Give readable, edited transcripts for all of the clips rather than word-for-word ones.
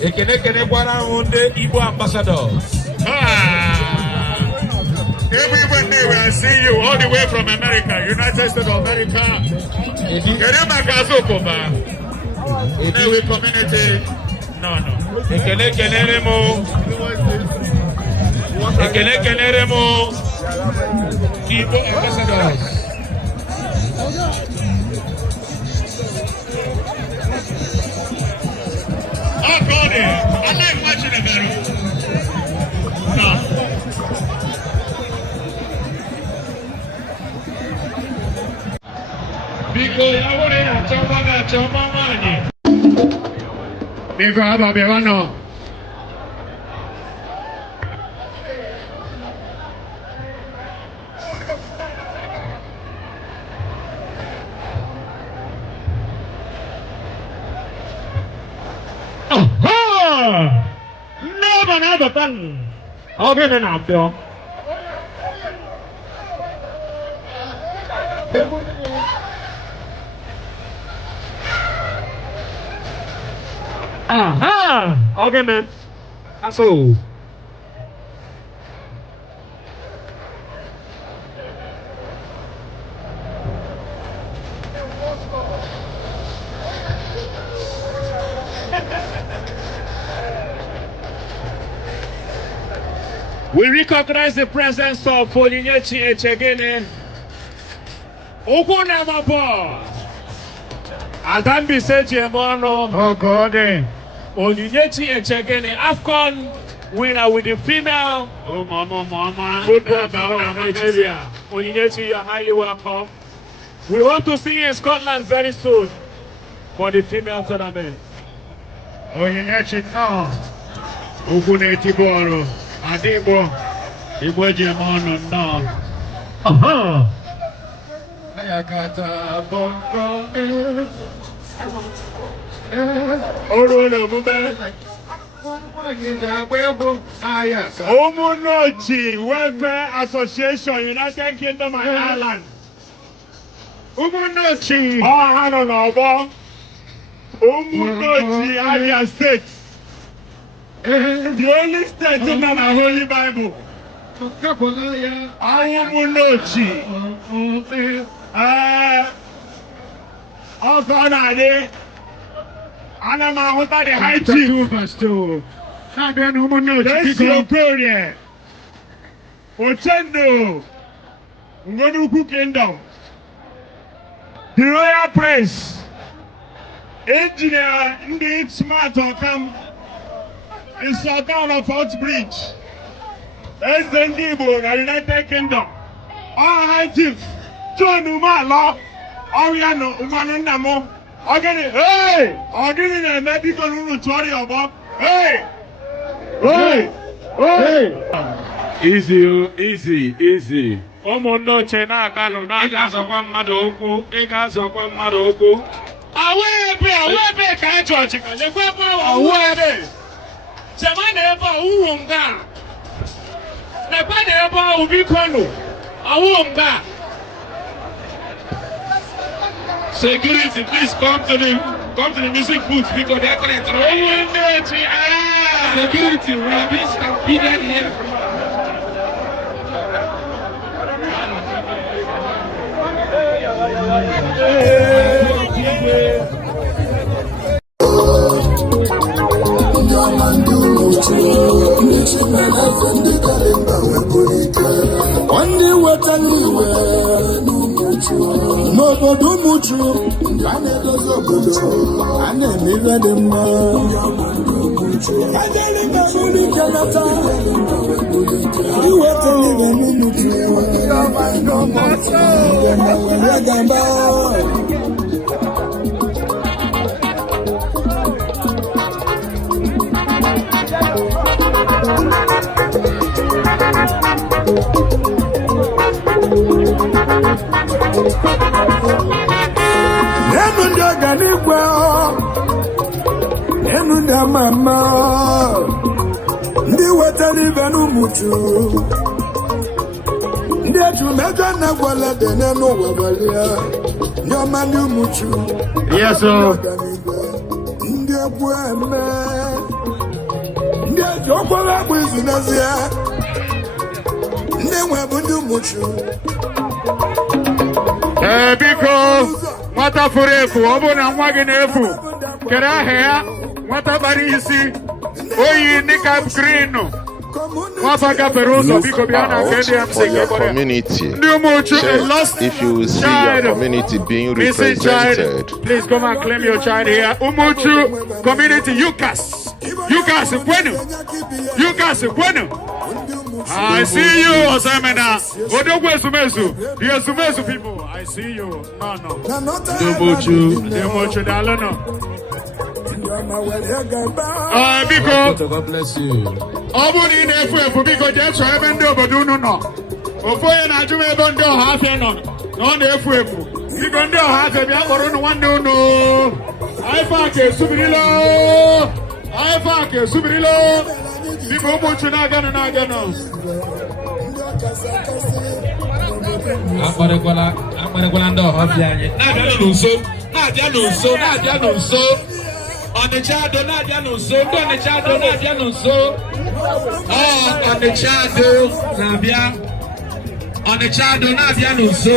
Igbo ambassadors. Every day we are seeing you all the way from America, United States of America. Every community. No. Igbo ambassadors. Oh God, I like watching it better. No. Because I want to tell my money. Because I'm a no. Never have fun. Okay, then I'm done. Okay, man. That's all. We recognize the presence of Onyinyechi Echegene. Okwonamabo. Adambi Sejemono. Oh God. Onyinyechi Echegene, AFCON winner with the female. Oh mama. Football of Nigeria. Onyinyechi, you're highly welcome. We want to see you in Scotland very soon for the female tournament. Onyinyechi, no. Okuneti Boro. Adibo, Igbo Jemono, no. Ayakata Bongo. Umunochi Welfare Association, United Kingdom and Ireland. Umunochi. I don't know. Umunochi, Abia State. The only state in the Holy Bible. Umunochi. Ofanade. Anama Hota the High Chief. That's your prayer. Ochendo. Ngonuku Kingdom. The Royal Prince. Engineer Ndi Smart Okam. In Sultan of Outbridge. That's the Igbo, United Kingdom. All High Chiefs. John Umalo. Oriano Umanunamo. Okay, hey! Ordinary and medical Nutori about. Hey! Easy. Omono Chena Kano, Nagas of one Madoko, Egas of one Madoko. Away, can't touch it. The weapon away. Samana Uunga. The Padaba will be Kono. Awunga. Security, please come to the music booth because they're going to security, we have been stampeded here. No, don't move through. I never go. I never did more. I didn't know Canada. You were telling me to Enunda mama, ndi wetani venu mutu, ndi atumeja na wala dene no wabalia, nyamani mutu. Yes sir. Ndi abueme, Jokwara business ya. Ndewe bundu muchu. Because nwata furu efu ọ bụ na nwa gị na-efu kere aha ya nwata bara isi oyi nika green nwata gafere ụzọ biko bịa na KDMC community. If you see your community being represented, please come and claim your child here. Umuchu community UCAS Bueno. I see you, Osemena. Odogwe Sumesu. The Sumesu people. I see you. No. Umuchu Dalono. Because God bless you. Obuni nefu because Jesu ebendo bodunu no. Ofoye na jume ebondo hafe no. No nefu. Because ndo hafe bia korunu wando no. IFAC subirilo. People Umuchu na gano. Akparekwala ndị ọha bịa anyị. Na-abịa n'uso. Ọnịcha Ado na-abịa n'uso. Ndị Ọnịcha Ado na-abịa n'uso. Ọnịcha Ado na-abịa n'uso.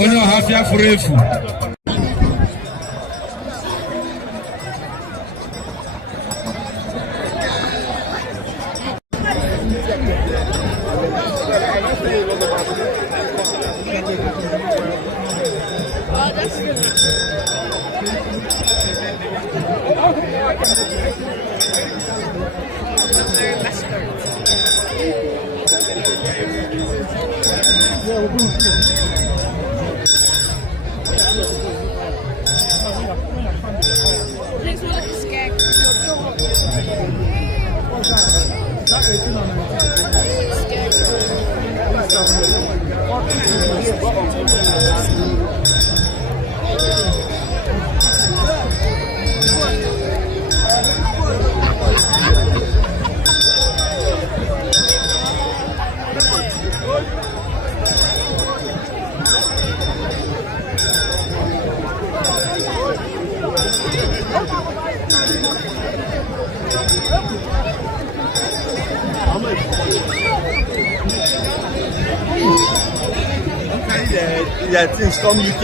Onye ọhafịa furu efu. That things come UK.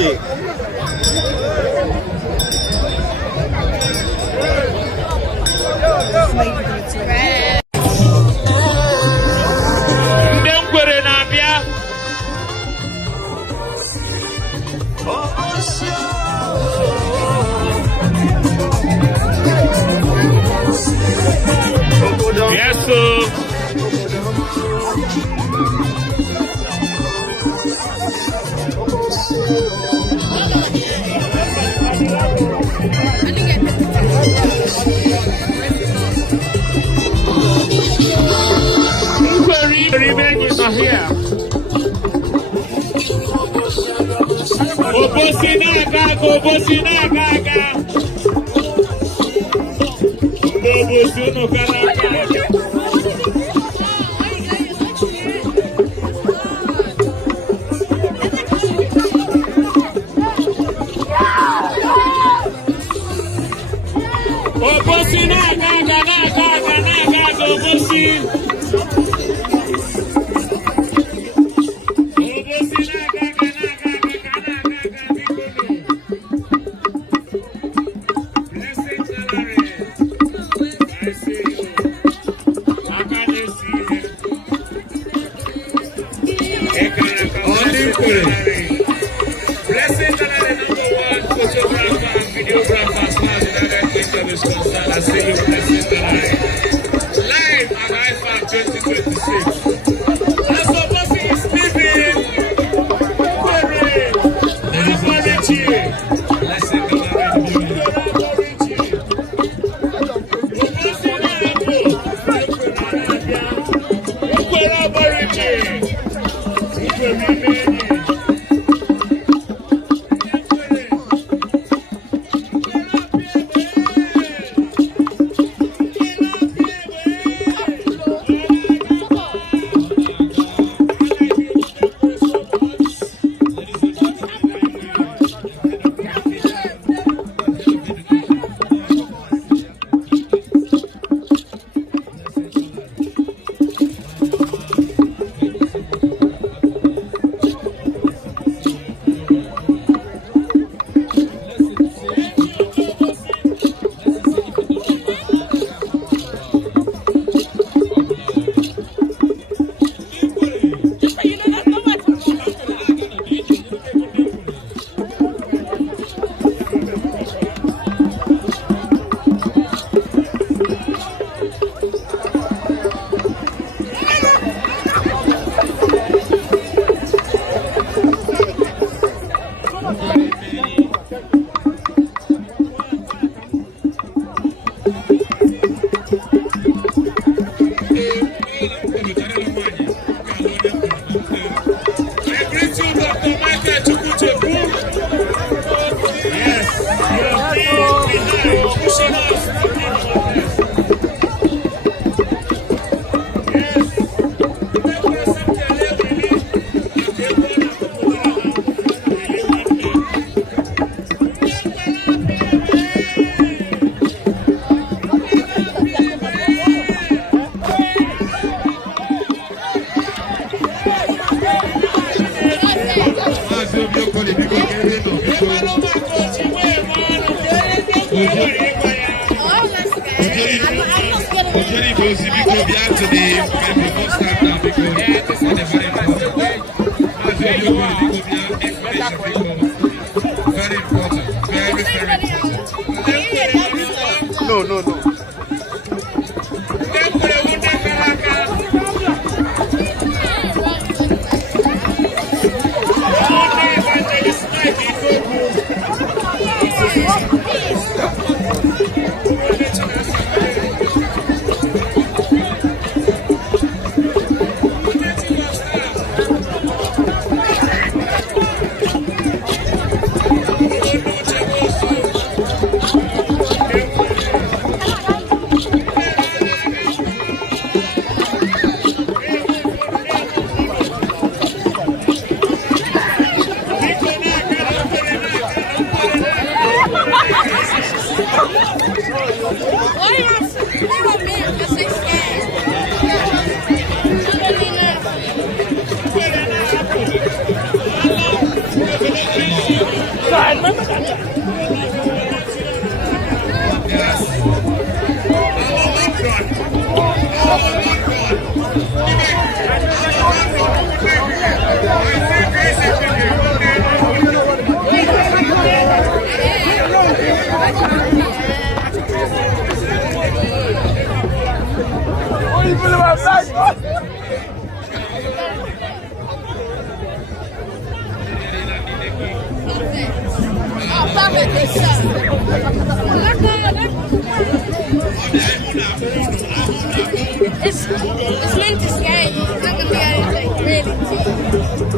Yes, sir. Revenge are here. Obosinaga. Live at IFAC 2026. Very important. Very, very important. No. It's meant to scare you. It's not going to be anything really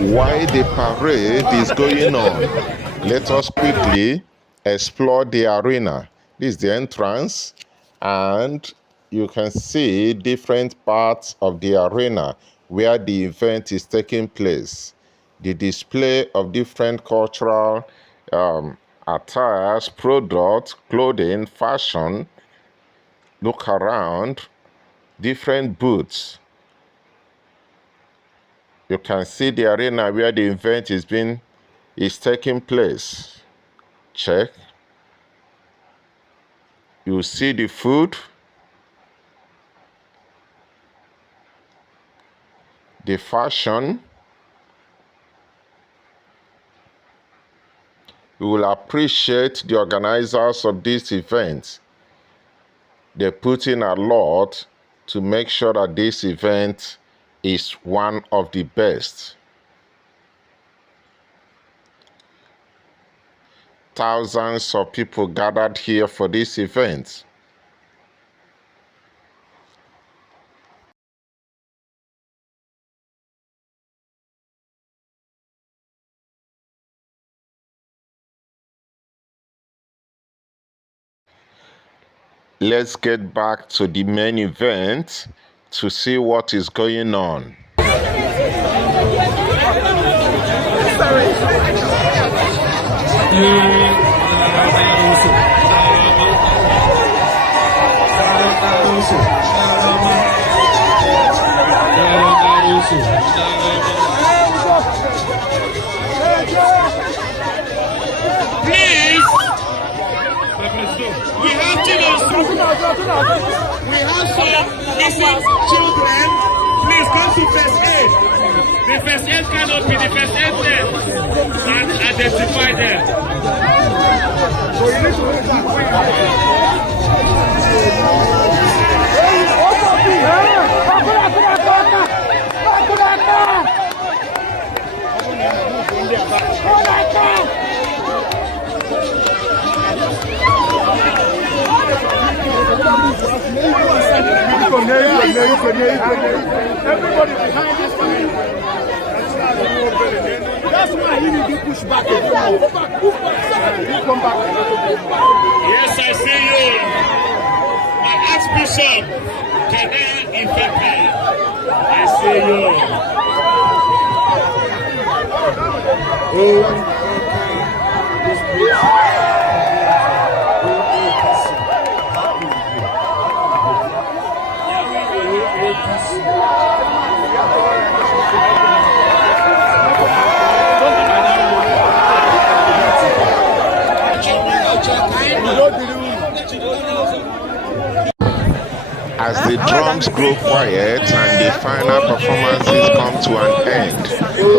While the parade is going on, let us quickly explore the arena. This is the entrance, and you can see different parts of the arena where the event is taking place. The display of different cultural attires, products, clothing, fashion. Look around, different booths. You can see the arena where the event is taking place. Check. You see the food, the fashion. You will appreciate the organizers of this event. They put in a lot to make sure that this event is one of the best. Thousands of people gathered here for this event. Let's get back to the main event to see what is going on. Please, we have some missing children. Please come to first aid. The first aid cannot be the first aid there and identify them. So you need to hold that. Everybody behind this thing. That's why you need to push back. Move back. Come back. Yes, I see you. My Archbishop, IFAC. I see you. As the drums grow quiet and the final performances come to an end,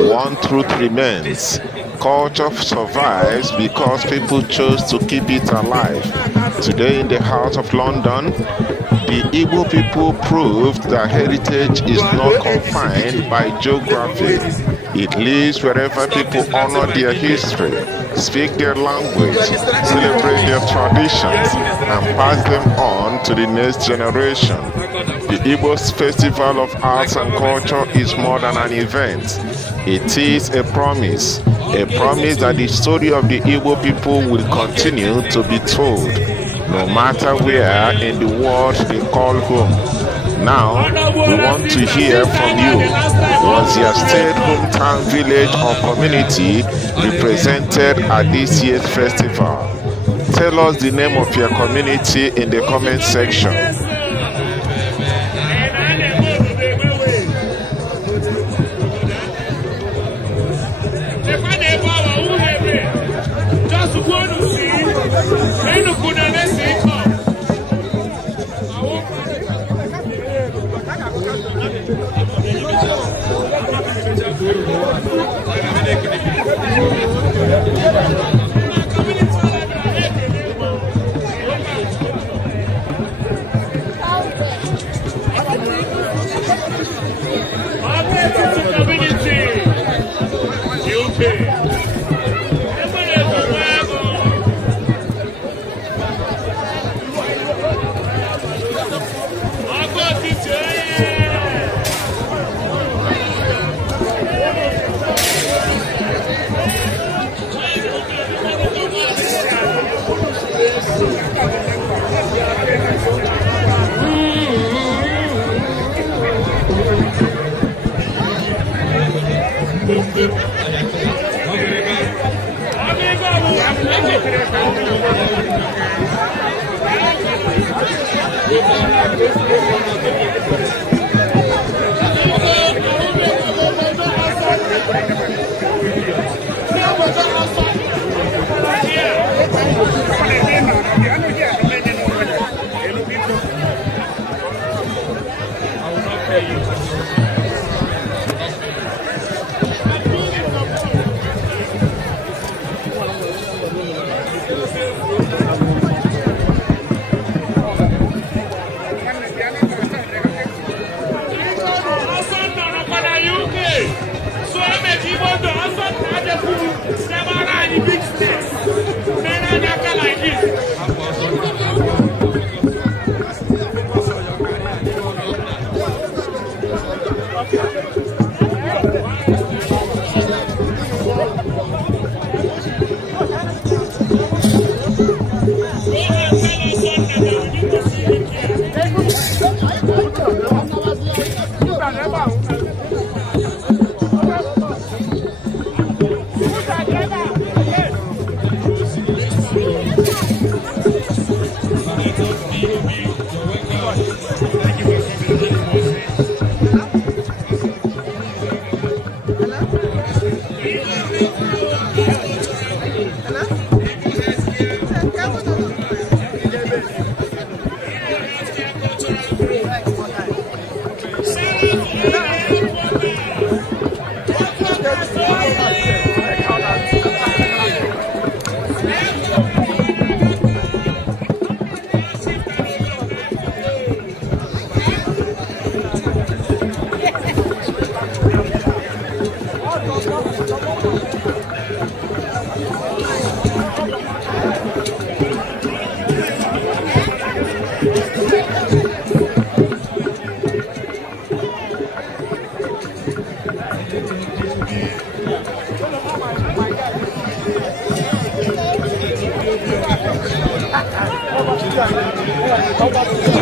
one truth remains. Culture survives because people chose to keep it alive. Today in the heart of London, the Igbo people proved that heritage is not confined by geography. It lives wherever people honor their history, speak their language, celebrate their traditions, and pass them on to the next generation. The Igbo Festival of Arts and Culture is more than an event. It is a promise that the story of the Igbo people will continue to be told, no matter where in the world they call home. Now, we want to hear from you. Was your state, hometown, village, or community represented at this year's festival? Tell us the name of your community in the comment section.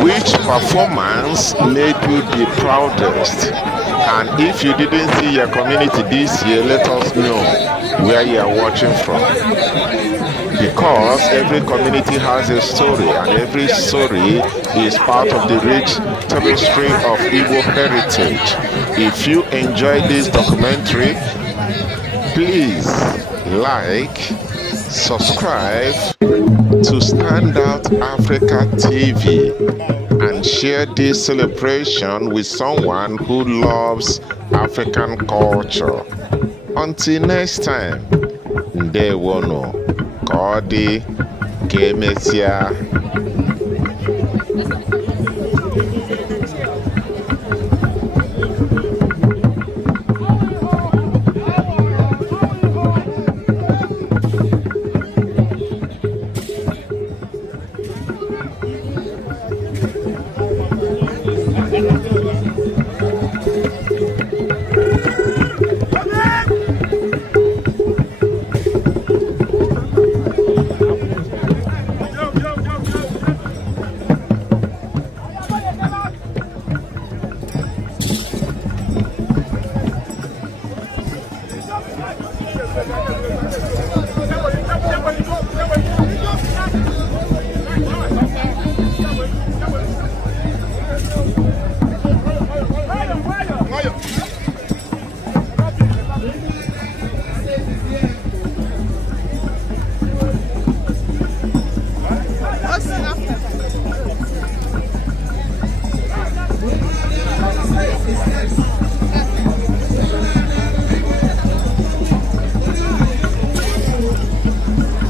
Which performance made you the proudest? And if you didn't see your community this year, let us know where you are watching from. Because every community has a story, and every story is part of the rich tapestry of Igbo heritage. If you enjoy this documentary, please like, subscribe to Standout Africa TV and share this celebration with someone who loves African culture. Until next time, ndewono, kodi, kemesia. Yes.